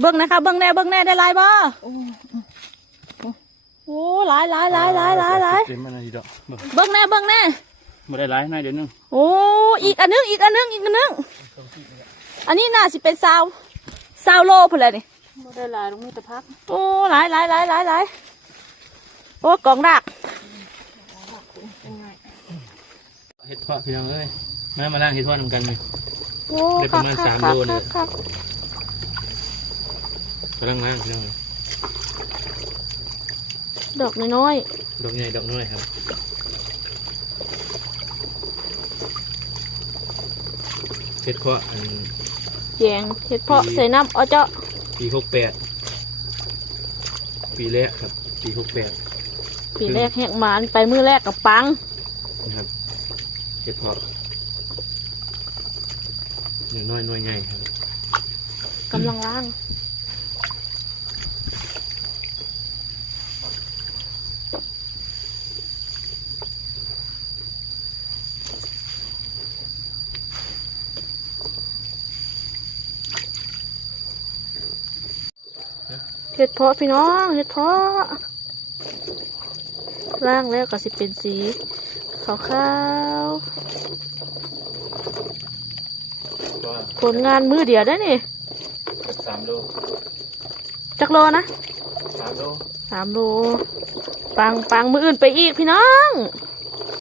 เบิ้งนะคะเบิ้งแน่ได้หลายบ่โอ้หลายเต็มมันอะไรดอกเบิ้งแน่ไม่ได้หลายนะเดี๋ยวนึงโอ้อีกอันนึงอันนี้น่าสิเป็นซาวโลพุ่นแหละนี่ไม่ได้หลายลงมีแต่พักโอ้หลายโอ้กองดักเห็ดเพาะพี่น้องเอ้ยมาล่างเห็ดเพาะนำกันเลยโอ้ ได้ประมาณ3 โลเนี่ยกำลังล่างพี่น้องดอกน้อยดอกใหญ่ดอกน้อยครับเห็ดเพาะแยงเห็ดเพาะใส่น้ำเอาเจาะปี68ปีแรกครับปี68ปีแรกแหกหมานไปมือแรกกับปังนะครับเห็ดเพาะน้อยใหญ่ครับกำลังล่างเห็ดเพาะพี่น้องเห็ดเพาะล่างแล้วก็สิเป็นสีขาวผลงานมือเดียวได้นี่3 โลจักโลนะ3 โล3 โลปังมืออื่นไปอีกพี่น้อง